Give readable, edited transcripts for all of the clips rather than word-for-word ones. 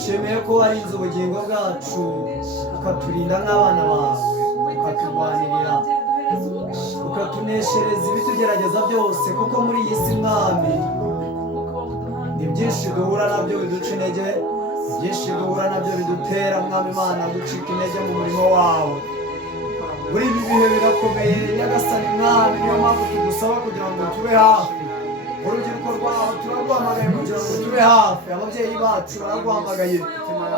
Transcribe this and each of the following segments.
tugushimiye ko warinze ubugingo bwacu ukaturinda nk'abana bawe, ukaturwanirira, ukatuneshereza ibitugerageza byose, kuko muri iyi si mwami ni byinshi duhura nabyo biduca intege, byinshi duhura nabyo bidutera mwami Imana gucika intege mu murimo wawe. Muri ibi bihe birakomeye Nyagasani mwami, niyo mpamvu tugusaba kugira ngo tube hafi. Urubyiruko rwawe turaguhamagaye kugira ngo tube hafi, ababyeyi bacu baraguhamagaye,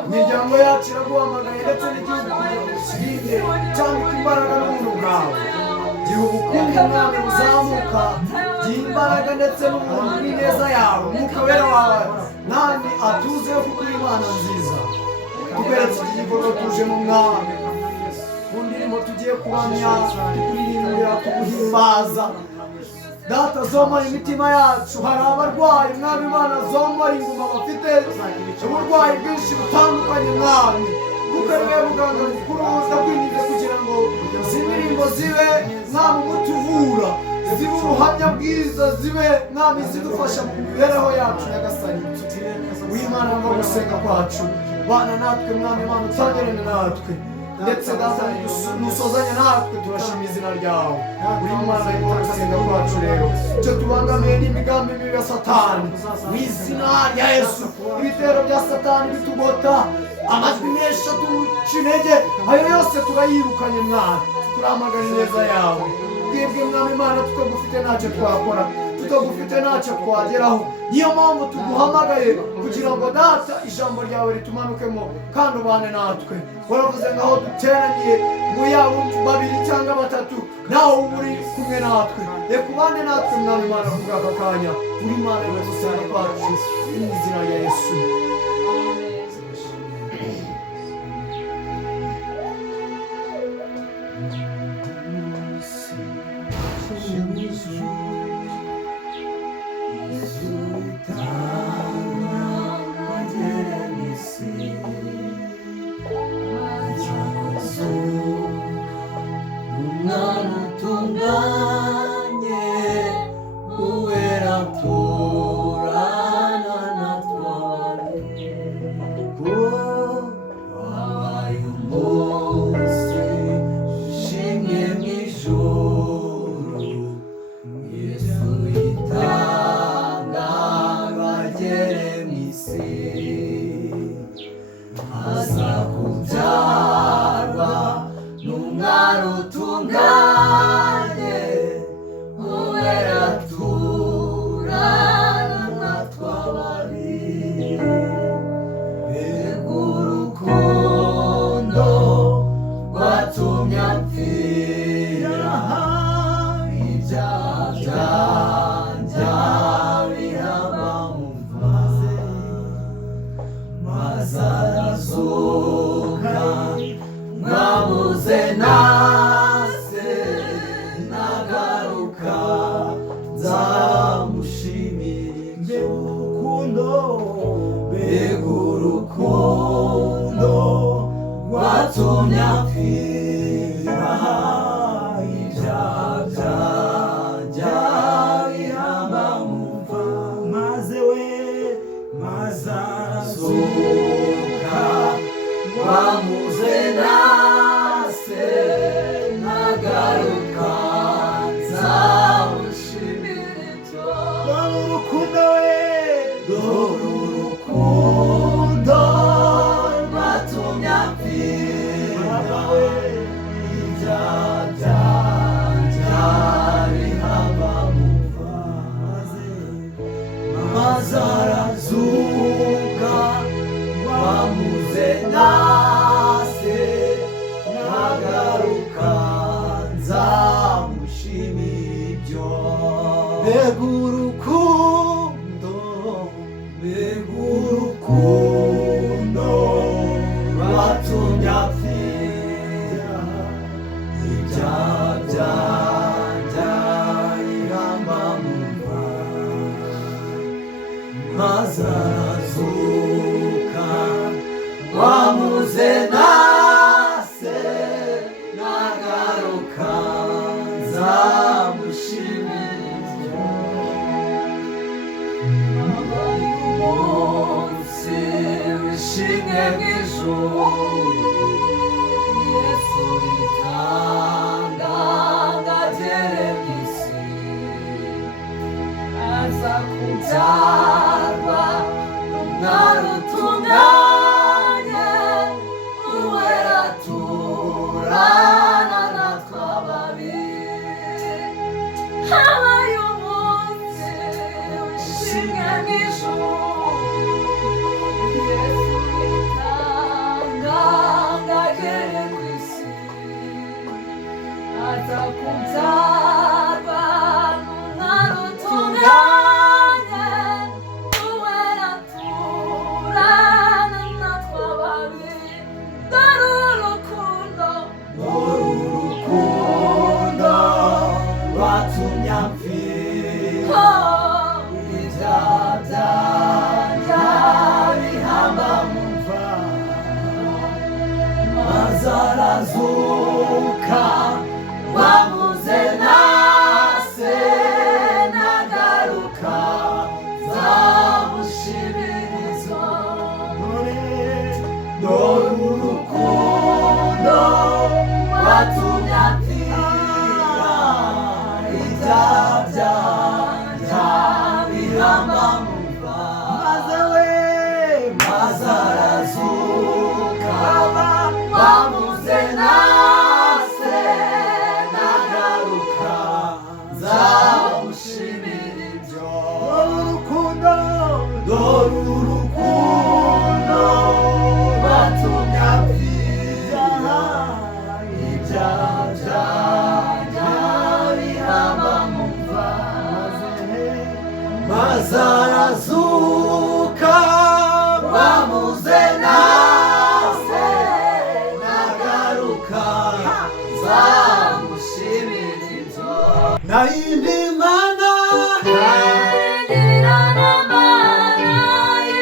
imiryango yacu iraguhamagaye, ndetse n'igihugu kugira ngo kirinde cyangwa imbaraga n'ubuntu bwawe. Gihe ubukungu mwami buzamuka, gihe imbaraga ndetse n'ubuntu n'ineza yawe, umwuka wera wawe mwami atuzeho, kuko uri Imana nziza. Tuberetse iki gikorwa tuje mu mwami, mu ndirimbo tugiye kuhamya, tukuririmbira, tuguhimbaza. Data, zomora imitima yacu. Hari abarwayi mwami Imana, zomora inguma bafite uburwayi bwinshi butandukanye mwami, kuko ari wowe muganga mukuru, ndakwinginze kugira ngo izi ndirimbo zibe mwami umuti uvura, zibe ubuhamya bwiza, zibe mwami zidufasha mu mibereho yacu. Nyagasani w'Imana, ngo gusenga kwacu, bana natwe mwami Imana, utangirane natwe, ndetse data nusozanya natwe, turashima izina ryawe. Uri Imana y'Imana, gusenga kwacu rero icyo tubangamiye n'imigambi mibi ya Satani, mu izina rya Yesu. Ibitero bya Satani bitugota, amajwi menshi atuca intege, ayo yose turayirukanye mwami, turamagana ineza yawe. Twebwe mwami Imana tutagufite ntacyo twakora, tutagufite ntacyo twageraho. Niyo mpamvu tuguhamagaye kugira ngo data ijambo ryawe ritumanukemo kandi ubane natwe. Waravuze ngo aho duteraniye, ngo yaba babiri cyangwa batatu, nawe uba uri kumwe natwe. Reka ubane natwe mwami Imana ku bw'aka kanya. Uri Imana yo gusenga kwacu, mu izina rya Yesu. ushimwe mw'ijuru Yesu itanga ngagere mw'isi aza kubyarwa n'umwana utunganye uwera turana natwe ababiri habaye umunsi w'ishimwe mw'ijuru Yesu itanga ngagere kw'isi aza kubyarwa n'umwana utunganye uwera turana natwe ababiri dore urukundo rwatumye mpfira ibyaha byanjye bihamba mu mva maze arazuka wamuze nase nagaruka zamushimiriza dore urukundo rwatumye mpfira ibyaha byanjye bihamba mu mva maze arazuka wamuze nase nagaruka nzamushimira ibyo dore urukundo rwatumye mpfira ibyaha byanjye bihamba mu mva maze arazuka wamuze nase nagaruka nzamushimira ibyo nta yindi mana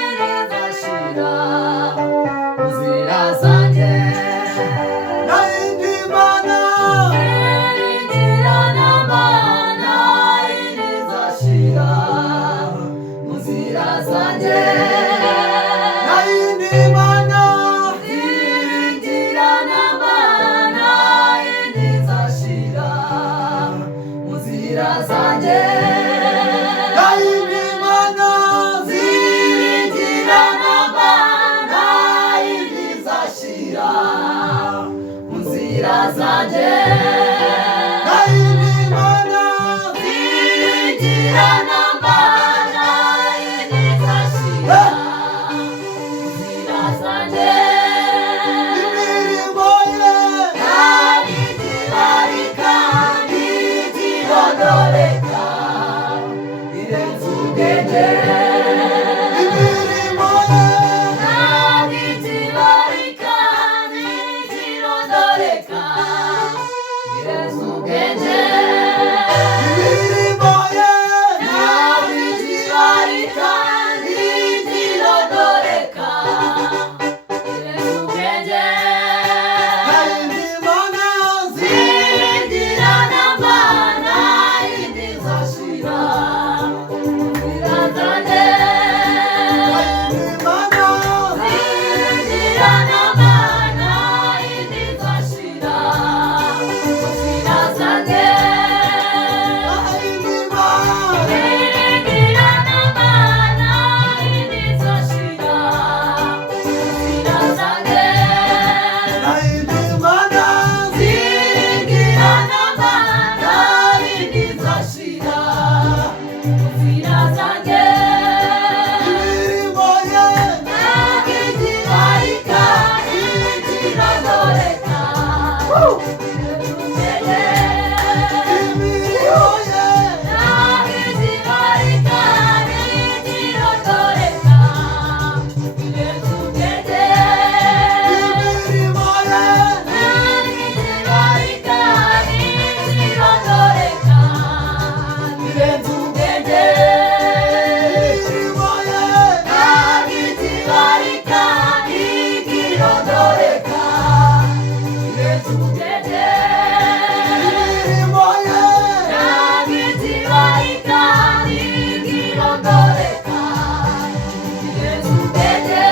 iridashira inzira zanjye nta yindi mana iridashira mu nzira zanjye nta yindi mana iridashira mu nzira zanjye nta yindi mana iridashira mu nzira zanjye nta yindi mana iridashira mu nzira zanjye imirimo ye ntibarika ntirondoreka irenze ubwenge imirimo ye ntibarika ntirondoreka irenze ubwenge imirimo ye ntibarika ntirondoreka irenze ubwenge nta yindi mana zigira n'amana yindi zashira mu nzira zanjye nta yindi mana zigira n'amana yindi zashira mu nzira zanjye nta yindi mana zigira n'amana yindi zashira mu nzira zanjye nta yindi mana zigira n'amana yindi zashira mu nzira zanjye imirimo ye ntibarika ntirondoreka imirimo ye ntibarika ntirondoreka irenze ubwenge imirimo ye ntibarika ntirondoreka irenze ubwenge imirimo ye ntibarika ntirondoreka irenze ubwenge imirimo ye ntibarika ntirondoreka irenze ubwenge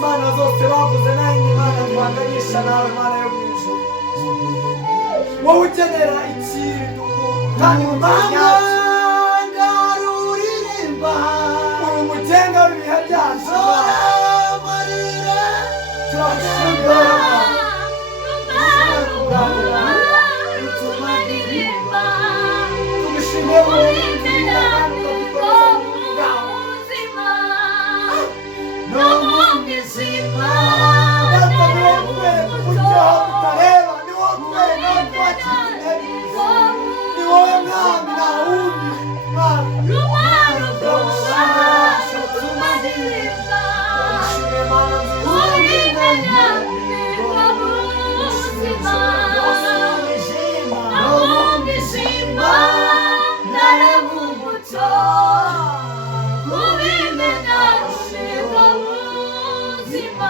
Mana zose bavuze nayindi mana twanganisha nawe mana yo mwijuru wowe ukenera ikintu kandi umanga ruririmba uri umugenga w'ibihe byacu turagushimira Kubimena shega ubuzima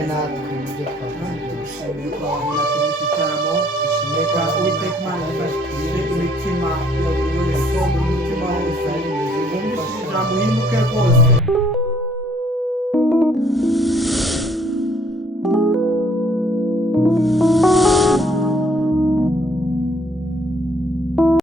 ubane natwe mu byo twakoze byose. dushimiye ko wabona kuri iki gitaramo reka uwiteka imana ifashe imitima ya buri wese umutima wose wumvishije ijambo uhinduke rwose